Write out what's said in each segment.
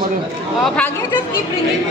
भाग्य just keep ringing.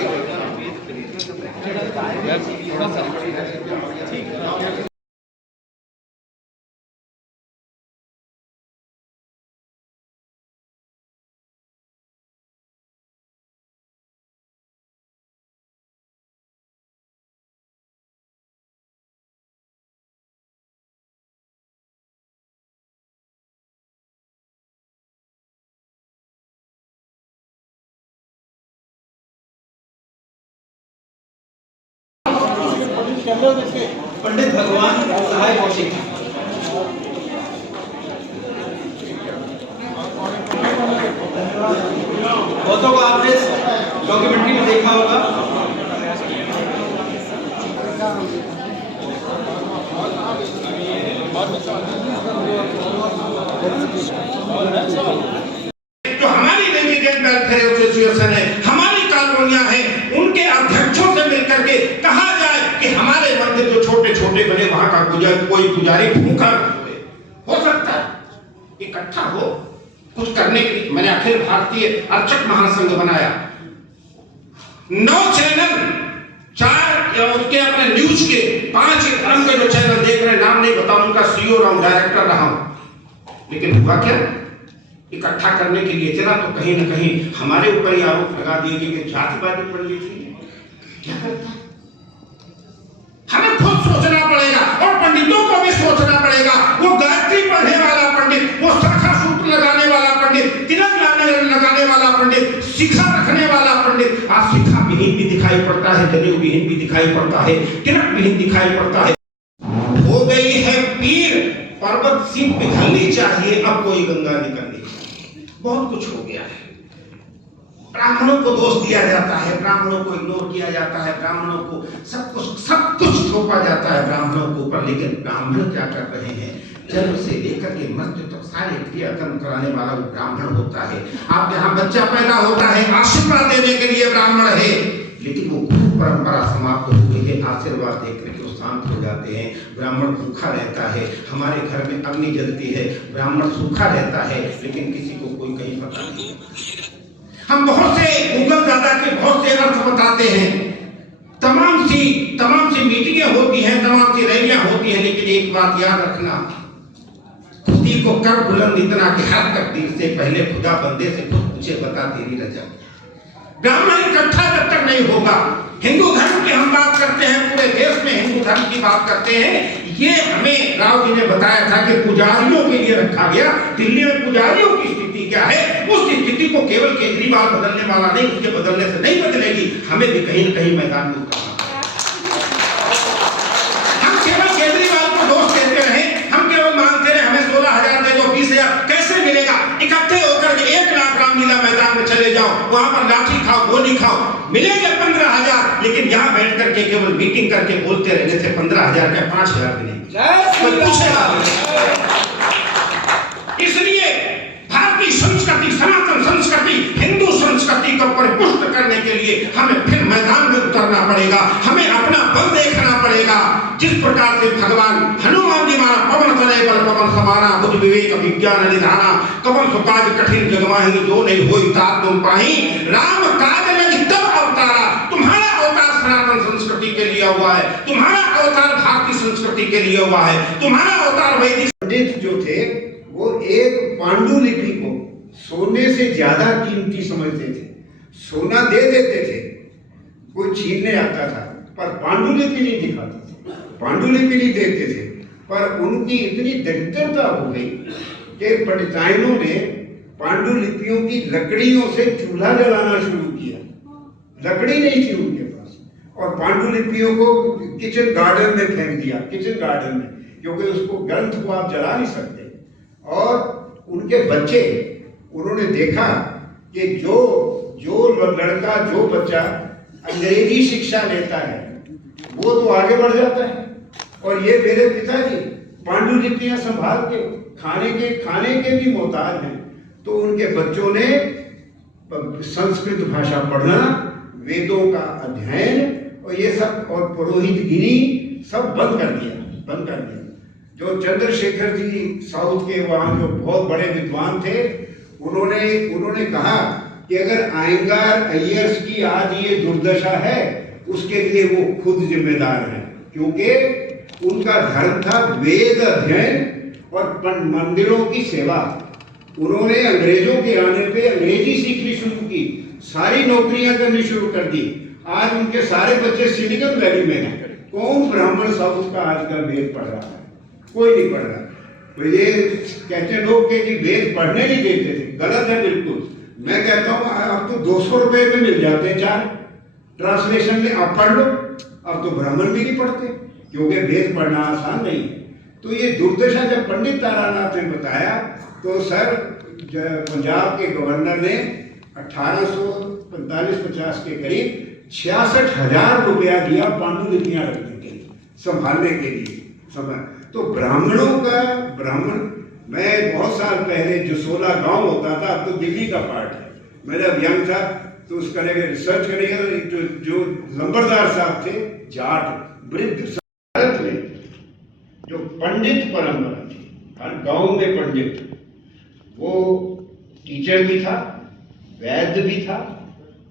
पंडित भगवान सहाय कौशिक बहुतों को आपने डॉक्यूमेंट्री में देखा होगा। जो हमारी रेजिडेंट वेलफेयर एसोसिएशन है, हमारी कॉलोनियां हैं, उनके अध्यक्षों से मिलकर के कहा जाए कि हमारे मंदिर जो छोटे छोटे बने वहां का कोई पुजारी भूखा हो सकता है, इकट्ठा हो कुछ करने के लिए। मैंने अखिल भारतीय अर्चक महासंघ बनाया, 9 चैनल, 4 उसके अपने न्यूज के, 5 धर्म के जो चैनल देख रहे हैं, नाम नहीं बताऊं, उनका सीईओ रहा हूं, डायरेक्टर रहा हूं, लेकिन हुआ क्या? इकट्ठा करने के लिए चला तो कहीं ना कहीं हमारे ऊपर ही आरोप लगा दिए कि जातिवादी पंडित जी क्या करता है। हमें खुद सोचना पड़ेगा और पंडितों को भी सोचना पड़ेगा। वो गायत्री पढ़ने वाला पंडित, वो शाखा सूत्र लगाने वाला पंडित, तिलक लगाने वाला पंडित, शिखा रखने वाला पंडित, आज शिखा विहीन भी दिखाई पड़ता है, जनेऊ विहीन भी दिखाई पड़ता है, तिलक विहीन दिखाई पड़ता है। हो गई है पीर पर्वत सी पिघलनी चाहिए, अब कोई गंगा निकलनी। बहुत कुछ हो गया है। ब्राह्मणों को दोष दिया जाता है, ब्राह्मणों को इग्नोर किया जाता है, ब्राह्मणों को सब कुछ थोपा जाता है ब्राह्मणों के ऊपर। लेकिन ब्राह्मण क्या कर रहे हैं? जन्म से लेकर के मृत्यु तक सारे क्रियाकर्म कराने वाला वो ब्राह्मण होता है। आप यहाँ बच्चा पैदा होता है, आशीर्वाद देने के लिए ब्राह्मण है, लेकिन वो परंपरा समाप्त हो गई है। आशीर्वाद देकर के वो शांत हो जाते हैं। ब्राह्मण भूखा रहता है, हमारे घर में अग्नि जलती है, ब्राह्मण सूखा रहता है, लेकिन किसी को कोई कहीं पता नहीं। हम बहुत से गूगल दादा के बहुत से अर्थ बताते हैं, तमाम सी मीटिंगें होती हैं, तमाम सी रैलियां होती हैं, लेकिन एक बात याद रखना, खुदी को कर बुलंद इतना कि हर तकदीर से पहले खुदा बंदे से खुद पूछे, बता तेरी रजा। ब्राह्मण इकट्ठा जब तक नहीं होगा, हिंदू धर्म की हम बात करते हैं, पूरे देश में हिंदू धर्म की बात करते हैं। ये हमें राव जी ने बताया था कि पुजारियों के लिए रखा गया। दिल्ली में पुजारियों की स्थिति क्या है? उस स्थिति को केवल केजरीवाल बदलने वाला नहीं, उसके बदलने से नहीं बदलेगी। हमें भी कहीं न कहीं मैदान में उतरना। हम केवल केजरीवाल को दोष देते रहे, हम केवल मांगते रहे हमें 16,000 दे दो, 20,000 कैसे मिलेगा? इकट्ठे होकर 1 लाख रामलीला मैदान में चले जाओ, वहां पर लाठी खाओ, गोली खाओ, मिलेंगे 15,000, लेकिन यहाँ बैठ करके केवल मीटिंग करके बोलते रहने से 15,000 का 5,000 मिलेंगे। इसलिए भारतीय संस्कृति, सनातन संस्कृति, हिंदू संस्कृति को परिपुष्ट करने के लिए हमें फिर मैदान में उतरना पड़ेगा। हमें अपना बल देखना पड़ेगा। जिस प्रकार से भगवान हनुमान जी मारा, पवन तनय बल पवन समाना, बुद्धि विवेक विज्ञान निधाना, कवन सुकाज कठिन जगमाही, जो नहीं होई तात तुम पाही, राम काज लगी तब अवतारा। तुम्हारा अवतार सनातन संस्कृति के लिए हुआ है, तुम्हारा अवतार भारतीय संस्कृति के लिए हुआ है, तुम्हारा अवतार वैदिक। पंडित जो थे वो एक पांडुलिपि को सोने से ज्यादा कीमती समझते थे। सोना दे देते थे, कोई छीनने आता था, पर पांडुलिपि नहीं दिखाते थे, पांडुलिपि नहीं देते थे। पर उनकी इतनी दरिद्रता हो गई कि पंडिताइनों ने पांडुलिपियों की लकड़ियों से चूल्हा जलाना शुरू किया। लकड़ी नहीं थी उनके पास, और पांडुलिपियों को किचन गार्डन में फेंक दिया, किचन गार्डन में, क्योंकि उसको ग्रंथ को आप जला नहीं सकते। और उनके बच्चे, उन्होंने देखा कि जो लड़का, जो बच्चा अंग्रेजी शिक्षा लेता है वो तो आगे बढ़ जाता है। और ये मेरे पिताजी पांडुलिपियां संभाल के खाने के भी मोहताज हैं, तो उनके बच्चों ने संस्कृत भाषा पढ़ना, वेदों का अध्ययन और ये सब, और पुरोहितगिरी सब बंद कर दिया। जो चंद्रशेखर जी साउथ के वहाँ जो बहुत बड़े विद्वान थे, उन्होंने कहा कि अगर अयंगार अय्यर्स की आज ये दुर्दशा है, उसके लिए वो खुद जिम्मेदार है, क्योंकि उनका धर्म था वेद अध्ययन और मंदिरों की सेवा। उन्होंने अंग्रेजों के आने पे अंग्रेजी सीखनी शुरू की, सारी नौकरियां करनी शुरू कर दी। आज उनके सारे बच्चे सिलिकॉन वैली में हैं। कौन ब्राह्मण साउथ का आज का वेद पढ़ रहा है? कोई नहीं पढ़ रहा। तो ये कहते लोग कि जी वेद पढ़ने नहीं देते थे, गलत है बिल्कुल। मैं कहता हूँ अब तो 200 रुपए में मिल जाते हैं 4 ट्रांसलेशन में, आप पढ़ लो। अब तो ब्राह्मण भी नहीं पढ़ते, क्योंकि वेद पढ़ना आसान नहीं है। तो ये दुर्दशा जब पंडित तारानाथ ने बताया, तो सर पंजाब के गवर्नर ने 1845-50 के करीब 66,000 रुपया दिया पांडुलिपियां रखने के लिए, संभालने के लिए। तो ब्राह्मणों का मैं बहुत साल पहले जसोला गांव होता था, अब तो दिल्ली का पार्ट है। मैं जब यंग था तो उसका रिसर्च करेंगे तो जो लंबरदार साहब थे, जाट वृद्ध, भारत में जो पंडित परंपरा थी, हर गांव में पंडित, वो टीचर भी था, वैद्य भी था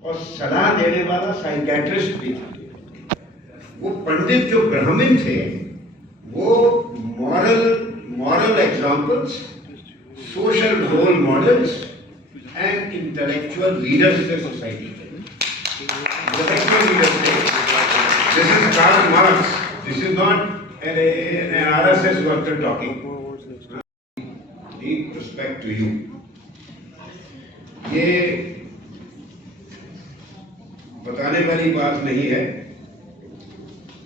और सलाह देने वाला साइकियाट्रिस्ट भी था। वो पंडित जो ब्राह्मण थे, वो moral examples, social role models and intellectual leaders थे society के। Intellectual leaders थे। This is Karl Marx. This is not an RSS worker talking. Deep respect to you. ये बताने वाली बात नहीं है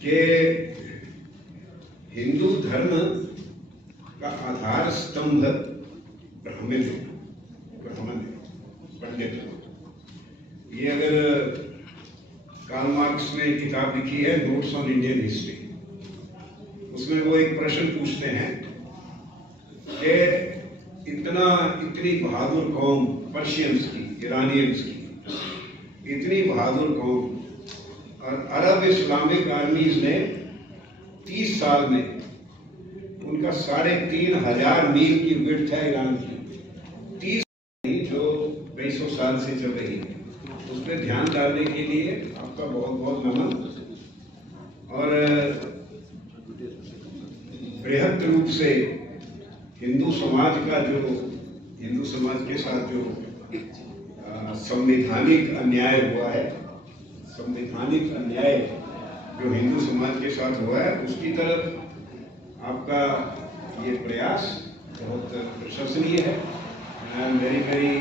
कि हिंदू धर्म का आधार स्तंभ ब्राह्मण पंडित। ये अगर कार्ल मार्क्स ने किताब लिखी है नोट्स ऑन इंडियन हिस्ट्री, उसमें वो एक प्रश्न पूछते हैं कि इतनी बहादुर कौम पर्शियंस की, इरानियंस की, इतनी बहादुर कौम, और अरब इस्लामिक आर्मीज ने 30 साल में उनका 3,500 मील की विड्थ है ईरान की, 30 जो 200 साल से चल रही है, उस पर ध्यान डालने के लिए आपका बहुत बहुत नमन। और बृहद रूप से हिंदू समाज के साथ जो संवैधानिक अन्याय हुआ है, संवैधानिक अन्याय जो हिंदू समाज के साथ हुआ है, उसकी तरफ आपका ये प्रयास बहुत प्रशंसनीय है। I am very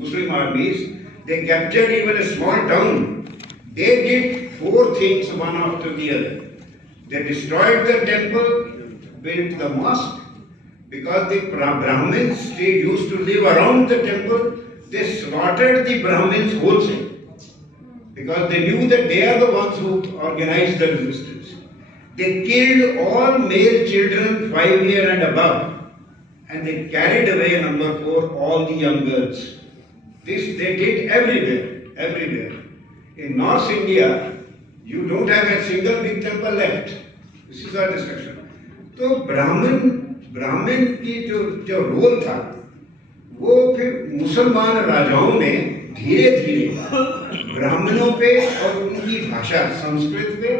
Muslim armies, they captured even a small town. They did 4 things one after the other. They destroyed the temple, built the mosque, because the Brahmins, they used to live around the temple. They slaughtered the Brahmins wholesale, because they knew that they are the ones who organized the resistance. They killed all male children 5 years and above, and they carried away number 4 all the young girls. This they did everywhere. In North India, you don't have a single big temple left. This is our destruction. तो ब्राह्मण की जो role था, वो फिर मुसलमान राजाओं ने धीरे धीरे ब्राह्मणों पे और उनकी भाषा संस्कृत पे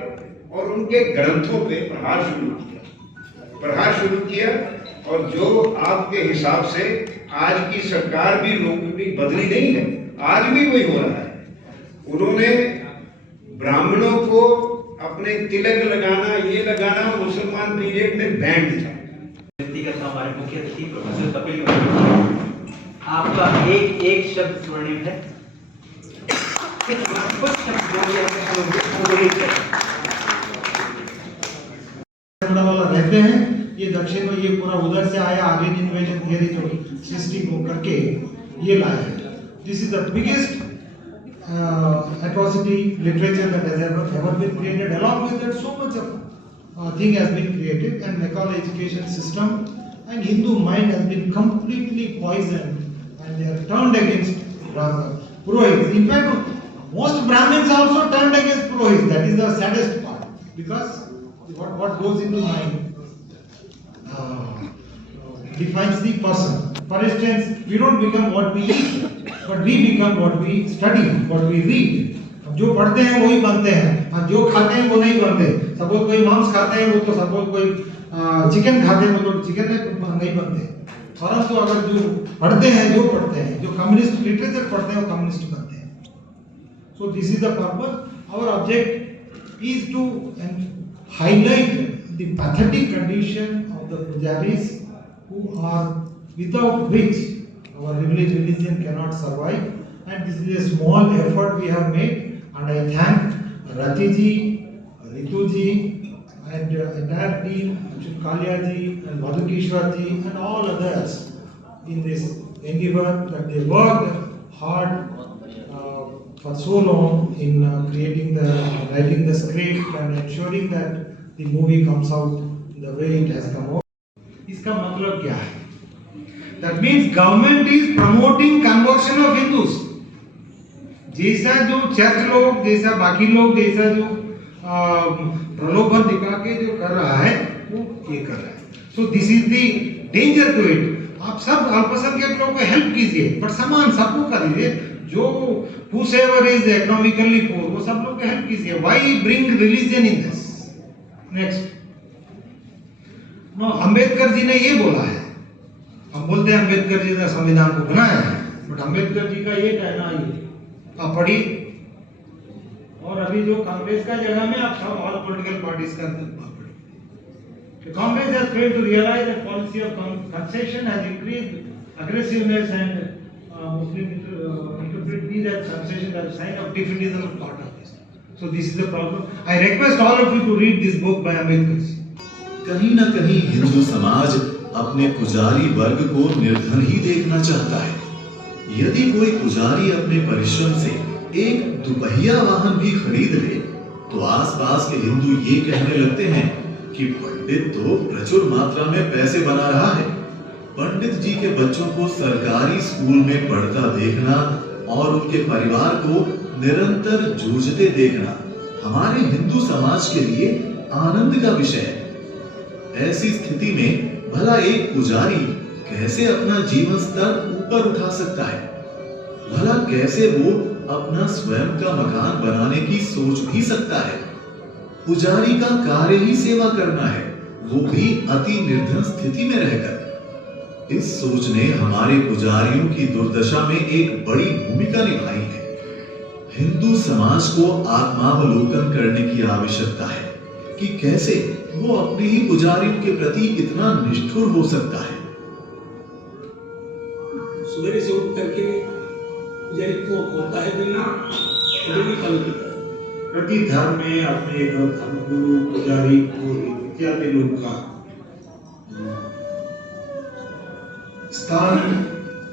और उनके ग्रंथों पे प्रहार शुरू किया। और जो आपके हिसाब से आज की सरकार भी रोकनी बदली नहीं है, आज भी वही हो रहा है। उन्होंने ब्राह्मणों को अपने तिलक लगाना, ये लगाना मुसलमान पीरियड में बैंड था। व्यक्तिगत हमारे मुख्य अतिथि प्रोफेसर कपिल, आपका एक शब्द स्वर्णिम है, कुछ शब्द रहते हैं। ये दक्षिण में ये पूरा उधर से आया, आगे इन्वेजन थियरी जो सृष्टि को करके ये लाया है। This is the biggest atrocity literature that has ever been created. Along with that, so much of thing has been created, and Macaulay education system and Hindu mind has been completely poisoned, and they are turned against Purohits. In fact, most Brahmins also turned against Purohits. That is the saddest part, because what goes into mind defines the person. For instance, we don't become what we eat, but we become what we study, what we read. जो पढ़ते हैं वही बनते हैं, जो खाते हैं वो नहीं बनते। सपोज कोई मांस खाते हैं वो तो सपोज कोई चिकन खाते हैं वो तो चिकन नहीं बनते। परंतु अगर जो पढ़ते हैं जो कम्युनिस्ट लिटरेचर पढ़ते हैं वो कम्युनिस्ट बनते हैं। So this is the purpose. Our object is to highlight the pathetic condition of the pujaris who are without which our religion cannot survive. And this is a small effort we have made. And I thank Rati ji, Ritu ji, and entire team, Kalia ji, and Madhukeshwar ji, and all others in this endeavor that they worked hard for so long in writing the script and ensuring that the movie comes out the way it has come out. इसका मतलब क्या है? That means government is promoting conversion of Hindus. जैसा जो church लोग, जैसा बाकी लोग, जैसा जो प्रलोभन दिखा के जो कर रहा है वो ये कर रहा है। So this is the danger to it. आप सब अल्पसंख्यक लोगों को हेल्प कीजिए, बट समान सबको करिए। जो whosoever is economically poor वो सब लोग को हेल्प कीजिए। Why bring religion in this? Next, Ambedkar ji ने ये बोला है। हम बोलते हैं अंबेडकर जी ने संविधान को बनाया है, बट अंबेडकर जी का ये कहना है आप पढ़िए। और अभी जो कांग्रेस का जगह में आप सब ऑल पॉलिटिकल पार्टीज का पढ़िए। Congress has failed to realise that policy of concession has increased aggressiveness and Muslim interpret these as concession as a sign of defeatism of part of this. So this is the problem. I request all of you to read this book by Ambedkar. कहीं न कहीं हिंदू समाज अपने पुजारी वर्ग को निर्धन ही देखना चाहता है। यदि कोई पुजारी अपने परिश्रम से एक दुपहिया वाहन भी खरीद ले तो आसपास के हिंदू ये कहने लगते हैं कि पंडित तो प्रचुर मात्रा में पैसे बना रहा है। पंडित जी के बच्चों को सरकारी स्कूल में पढ़ता देखना और उनके परिवार को निरंतर जूझते देखना हमारे हिंदू समाज के लिए आनंद का विषय है। ऐसी स्थिति में भला एक पुजारी कैसे अपना जीवन स्तर ऊपर उठा सकता है? भला कैसे वो अपना स्वयं का मकान बनाने की सोच भी सकता है? पुजारी का कार्य ही सेवा करना है, वो भी अति निर्धन स्थिति में रहकर। इस सोच ने हमारे पुजारियों की दुर्दशा में एक बड़ी भूमिका निभाई है। हिंदू समाज को आत्मावलोकन करने की आवश्यकता है कि कैसे वो अपने ही पुजारियों के प्रति इतना निष्ठुर हो सकता है। सवेरे से उठ करके पुजारी को होता है प्रति धर्म में अपने धर्मगुरु, पुजारी, इत्यादि लोग का स्थान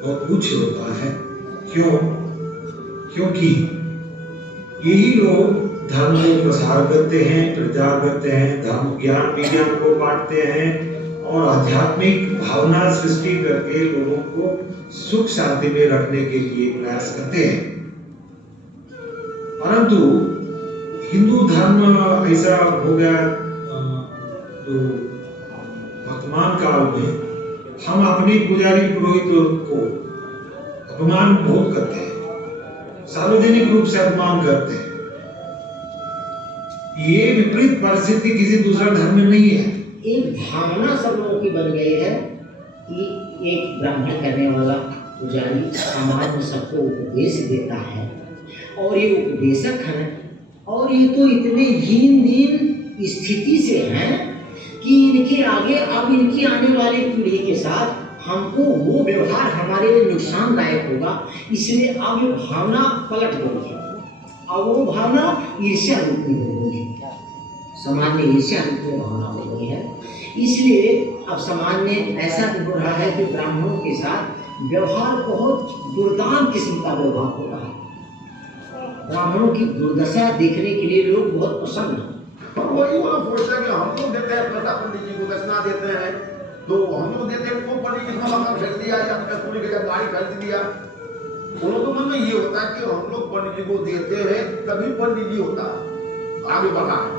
बहुत उच्च होता है। क्यों? क्योंकि यही लोग धर्म को प्रसार करते हैं, प्रचार करते हैं, धर्म ज्ञान विज्ञान को बांटते हैं और आध्यात्मिक भावना सृष्टि करके लोगों को सुख शांति में रखने के लिए प्रयास करते हैं। परंतु हिंदू धर्म ऐसा हो गया तो वर्तमान काल में हम अपने पुजारी पुरोहितों को अपमान बहुत करते हैं, सार्वजनिक रूप से अपमान करते हैं। ये विपरीत परिस्थिति किसी दूसरा धर्म में नहीं है। एक भावना सब लोगों की बन गई है कि एक ब्राह्मण करने वाला पुजारी समाज में सबको उपदेश देता है और ये उपदेशक है और ये तो इतने हीन दीन स्थिति से हैं कि इनके आगे अब इनकी आने वाली पीढ़ी के साथ हमको वो व्यवहार हमारे लिए नुकसानदायक होगा, इसलिए अब ये भावना पलट गई है। अब वो भावना ईर्ष्या रूप में हो गई है, समाज में ईर्ष्या रूप में भावना हो गई है। इसलिए अब समाज में ऐसा भी हो रहा है कि ब्राह्मणों के साथ व्यवहार बहुत दुर्दान किस्म का व्यवहार हो रहा है। ब्राह्मणों की दुर्दशा देखने के लिए लोग बहुत पसंद हैं। और वही वो लोग सोचते हैं कि हम लोग देते हैं प्रताप पंडित जी को दक्षिणा देते हैं तो हम लोग देते हैं, तो पंडित जी ने मकान खरीद दिया या कस्तूरी का गाड़ी खरीद दिया। उन लोगों के मन में ये होता है कि हम लोग पंडित जी को देते हैं तभी पंडित जी होता है आगे बढ़ा है।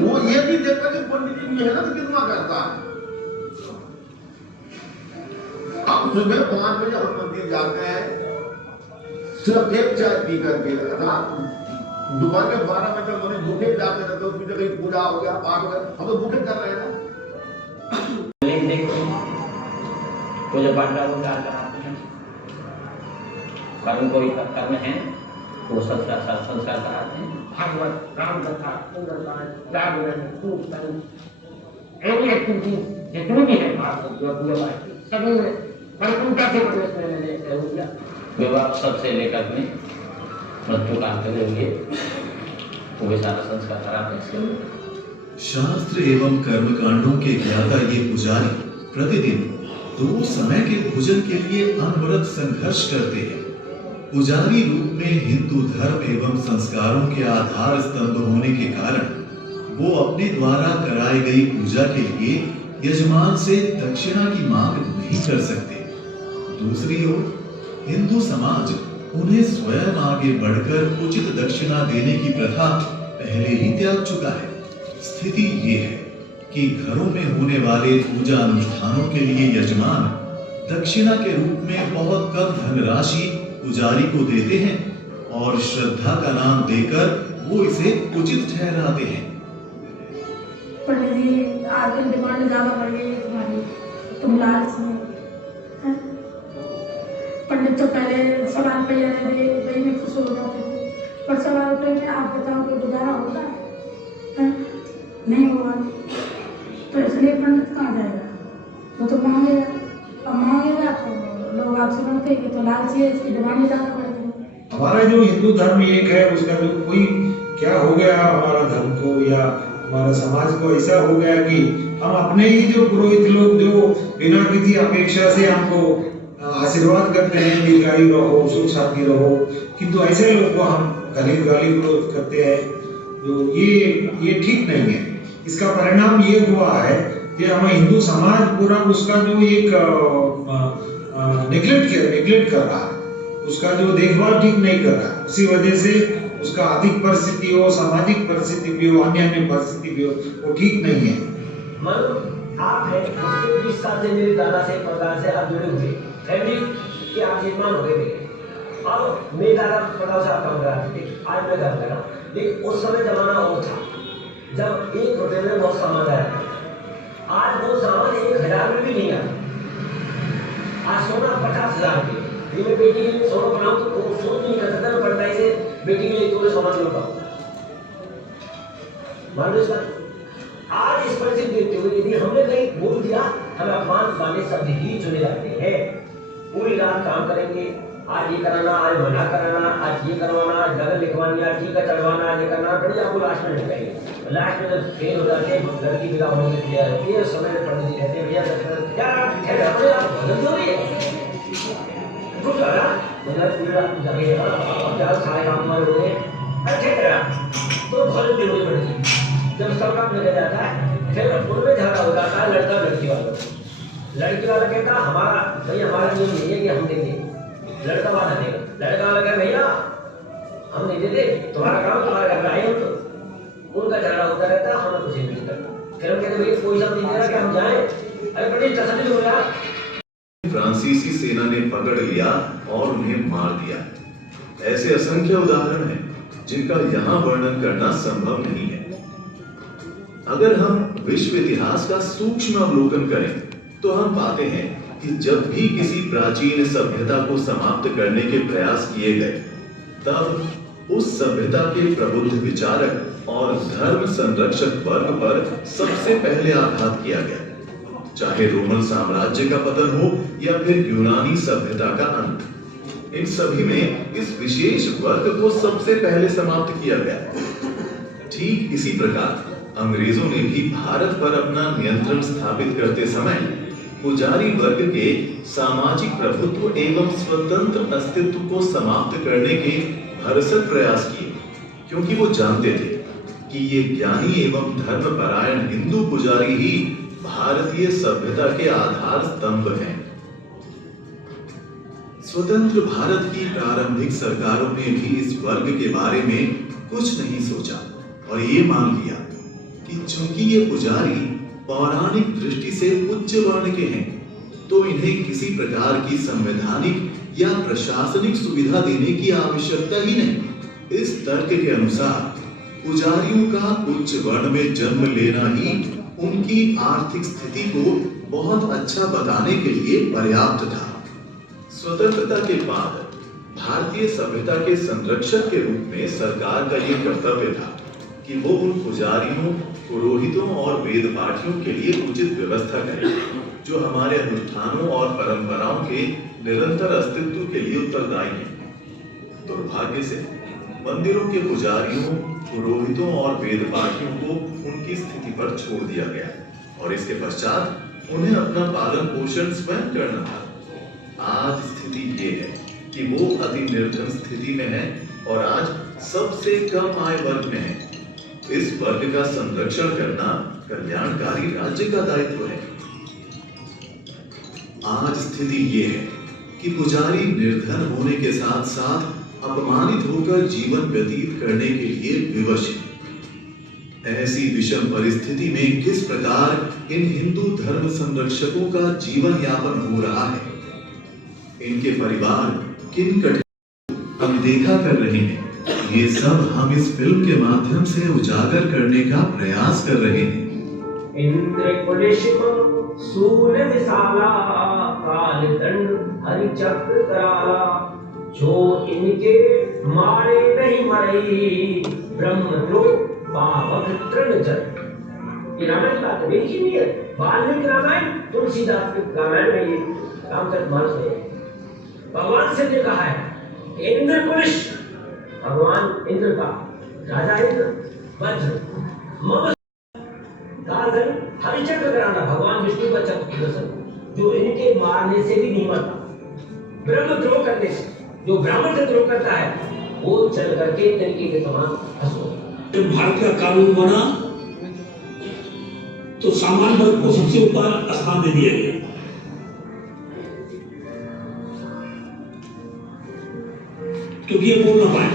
वो ये भी देखता कि पंडित जी मेहनत कितना करता है। हम सुबह 5 बजे हम मंदिर जाते हैं, सिर्फ एक चाय पी करके। रात दोपहर के 12 बजे तक मरीज भूखे जाते रहते, उसकी जगह पूजा हो गया, पाठ हो गया, हम तो भूखे कर रहे हैं ना। लेकिन देखो पूजा पाठ का वो क्या कराते हैं, कर्म कोई कर्म है वो संस्कार कराते हैं। भागवत, राम कथा, सुंदरकांड, जागरण, कीर्तन, एनी एक्टिविटीज जितनी भी है भागवत जो सभी में परिपूर्णता से प्रवेश करने हो गया। विवाह सबसे लेकर अपने मृत्यु काल के लिए वो सारा संस्कार कराते हैं। शास्त्र एवं कर्मकांडों के ज्ञाता ये पुजारी प्रतिदिन 2 समय के भोजन के लिए अनवरत संघर्ष करते हैं। पुजारी रूप में हिंदू धर्म एवं संस्कारों के आधार स्तंभ होने के कारण वो अपने द्वारा कराई गई पूजा के लिए यजमान से दक्षिणा की मांग नहीं कर सकते। दूसरी ओर हिंदू समाज उन्हें स्वयं आगे बढ़कर उचित दक्षिणा देने की प्रथा पहले ही त्याग चुका है। स्थिति ये है कि घरों में होने वाले पूजा अनुष्ठानों के लिए यजमान दक्षिणा के रूप में बहुत कम धनराशि पुजारी को देते हैं और श्रद्धा का नाम देकर वो इसे उचित ठहराते हैं। पंडित जी आजकल डिमांड ज्यादा बढ़ गई है तुम्हारी, तुम लालच में हैं? पंडित तो पहले 1.5 रुपया दे वही में खुश हो जाते थे, पर 1.5 रुपये में आप बताओ कि गुजारा होता है? नहीं होगा। तो इसलिए पंडित कहाँ जाएगा, वो तो मांगेगा, और मांगेगा तो लोग आपसे बनते हैं कि तो लालची है, इसकी डिमांड ज़्यादा बढ़ गई। हमारा जो हिंदू धर्म एक है, उसका जो कोई क्या हो गया हमारा धर्म को या हमारा समाज को ऐसा हो गया कि हम अपने ही जो पुरोहित लोग जो बिना किसी अपेक्षा से हमको आशीर्वाद करते हैं, दीर्घायु रहो, सुख शांति रहो, किंतु ऐसे लोग को हम गाली गलौज करते हैं, जो ये ठीक नहीं है। इसका परिणाम ये हुआ है कि हमारा हिंदू समाज पूरा उसका जो एक नेग्लेक्ट कर रहा है, उसका जो देखभाल ठीक नहीं कर रहा, उसी वजह से उसका आर्थिक परिस्थिति हो, सामाजिक परिस्थिति भी हो, अन्य परिस्थिति भी हो, वो ठीक नहीं है। मानो आप हैं, 20 साल से मेरे दादा से परिवार से आप जुड़े हुए, फैमिली के आप यजमान हो गए मेरे। अब मेरे दादा परिवार से आप काम करा थे, आज मैं कर लगा, लेकिन उस समय जमाना और था जब 1 रुपये में बहुत सामान आया था। आज वो सामान 1000 में भी नहीं आता। आज सोना 50,000 के, ये मैं बेटी के लिए सोना बनाऊं तो वो सोच नहीं कर सकता, मैं पढ़ाई से बेटी के लिए थोड़े सामान ले पाऊं। मान लो आज इस परिस्थिति देखते हुए यदि हमने कहीं बोल दिया, हमें अपमान वाले शब्द ही चुने जाते हैं। पूरी रात काम करेंगे, आज ये कराना, आज मना कराना, आज ये करवाना, आज गगन लिखवानी, आज टीका चढ़वाना, ये करना, बड़ी आपको लास्ट में निकालेंगे। लास्ट में जब फेल हो जाते हैं, लड़की विदा होने के लिए ये समय में पंडित जी रहते हैं, भैया यार अपने आप बदल दो ये रुक जाना, मतलब पूरी रात जगेगा, क्या सारे काम हमारे हो गए अच्छे तरह, तो बहुत दिन मुझे पंडित जी जब सब काम लग जाता है, फिर उनमें झगड़ा हो जाता है लड़का लड़की वालों। लड़की वाला कहता हमारा भाई हमारा नियम नहीं है कि हम देंगे, लड़का वाला देगा। लड़का वाला कहे भैया हम नहीं देते, तुम्हारा काम तुम्हारा करना है, हम तो उनका झगड़ा होता रहता, हमें कुछ नहीं करता। फिर हम कहते भैया कोई सब नहीं दे रहा कि हम जाएं, अरे बड़ी तसल्ली हो यार। फ्रांसीसी सेना ने पकड़ लिया और उन्हें मार दिया। ऐसे असंख्य उदाहरण हैं जिनका यहाँ वर्णन करना संभव नहीं है। अगर हम विश्व इतिहास का सूक्ष्म अवलोकन करें तो हम पाते हैं कि जब भी किसी प्राचीन सभ्यता को समाप्त करने के प्रयास किए गए, तब उस सभ्यता के प्रबुद्ध विचारक और धर्म संरक्षक वर्ग पर सबसे पहले आघात किया गया। चाहे रोमन साम्राज्य का पतन हो या फिर यूनानी सभ्यता का अंत, इन सभी में इस विशेष वर्ग को सबसे पहले समाप्त किया गया। ठीक इसी प्रकार अंग्रेजों ने भी भारत पर अपना नियंत्रण स्थापित करते समय पुजारी वर्ग के सामाजिक प्रभुत्व एवं स्वतंत्र अस्तित्व को समाप्त करने के भरसक प्रयास किए, क्योंकि वो जानते थे कि ये ज्ञानी एवं धर्मपरायण हिंदू पुजारी ही भारतीय सभ्यता के आधार स्तंभ हैं। स्वतंत्र भारत की प्रारंभिक सरकारों ने भी इस वर्ग के बारे में कुछ नहीं सोचा और ये मान लिया कि चूंकि ये पुजारी पौराणिक दृष्टि से उच्च वर्ण के हैं, तो इन्हें किसी प्रकार की संवैधानिक या प्रशासनिक सुविधा देने की आवश्यकता ही नहीं। इस तर्क के अनुसार पुजारियों का उच्च वर्ण में जन्म लेना ही उनकी आर्थिक स्थिति को बहुत अच्छा बताने के लिए पर्याप्त था। स्वतंत्रता के बाद भारतीय सभ्यता के संरक्षक के रूप में सरकार का ये कर्तव्य था कि वो उन पुजारियों, पुरोहितों और वेद पाठियों के लिए उचित व्यवस्था करे जो हमारे अनुष्ठानों और परंपराओं के निरंतर अस्तित्व के लिए उत्तरदायी हैं। दुर्भाग्य से मंदिरों के पुजारियों, पुरोहितों और वेद पाठियों को उनकी स्थिति पर छोड़ दिया गया और इसके पश्चात उन्हें अपना पालन पोषण स्वयं करना था। आज स्थिति ये है कि वो अति निर्धन स्थिति में है और आज सबसे कम आय वर्ग में है। इस वर्ग का संरक्षण करना कल्याणकारी राज्य का दायित्व है। आज स्थिति ये है कि पुजारी निर्धन होने के साथ साथ अपमानित होकर जीवन व्यतीत करने के लिए विवश है। ऐसी विषम परिस्थिति में किस प्रकार इन हिंदू धर्म संरक्षकों का जीवन यापन हो रहा है, इनके परिवार किन कठिन अनदेखा कर रहे हैं, ये सब हम इस फिल्म के माध्यम से उजागर करने का प्रयास कर रहे हैं। इंद्र कुलिशम सूल विशाला काल दंड हरि चक्र कराला जो इनके मारे नहीं मरई ब्रह्मद्रोह पावक तृण जन। ये रामायण की बात है, नहीं है। वाल्मीकि रामायण, तुलसीदास के रामायण में ये रामचरितमानस में भगवान से ने कहा है इंद्र कुलिश, भगवान इंद्र का राजा इंद्र वज्र मम काल हरिचक्र कराना, भगवान विष्णु का चक्र दर्शन जो इनके मारने से भी नहीं मरता, ब्रह्मद्रोह करने से, जो ब्राह्मण से द्रोह करता है वो चल करके तरीके के समान हंसो। जब भारत का कानून बना तो सामान्य वर्ग को सबसे ऊपर स्थान दे दिया गया। क्योंकि ये बोल ना पाए,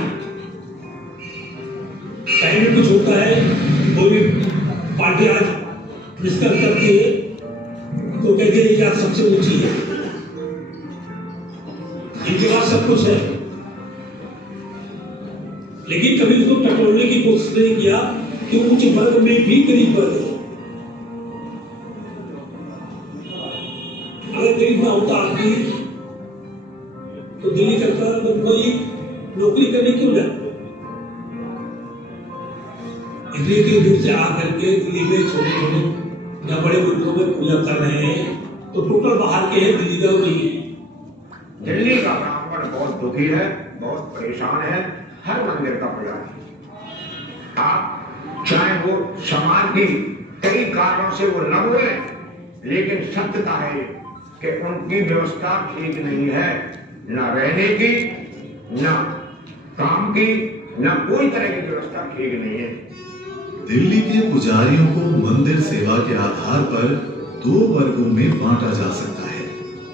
पहले कुछ होता है, वो भी पार्टी आज डिस्कस करती है तो कहते हैं जात सबसे ऊंची है, इनके पास सब कुछ है, लेकिन कभी उसको टटोलने की कोशिश नहीं किया कि उच्च वर्ग में भी गरीब वर्ग है। अगर गरीब ना होता आदमी तो दिल्ली सरकार में कोई नौकरी करने क्यों जाए? इसलिए कि दूर से आकर के दिल्ली में छोटे छोटे या बड़े मुल्कों में पूजा कर रहे हैं तो टोटल बाहर के हैं, दिल्ली का नहीं है। दिल्ली का ब्राह्मण बहुत दुखी है, बहुत परेशान है, हर मंदिर का पुजारी। आप चाहे वो समाज की कई कारणों से वो न बोले, लेकिन सत्यता है कि उनकी व्यवस्था ठीक नहीं है, न रहने की, न काम की, न कोई तरह की व्यवस्था ठीक नहीं है। दिल्ली के पुजारियों को मंदिर सेवा के आधार पर दो वर्गों में बांटा जा सकता है।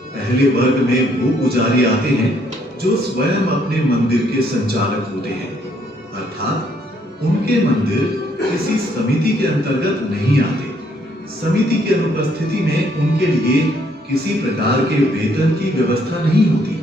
पहले वर्ग में वो पुजारी आते हैं जो स्वयं अपने मंदिर के संचालक होते हैं, अर्थात उनके मंदिर किसी समिति के अंतर्गत नहीं आते। समिति की अनुपस्थिति में उनके लिए किसी प्रकार के वेतन की व्यवस्था नहीं होती।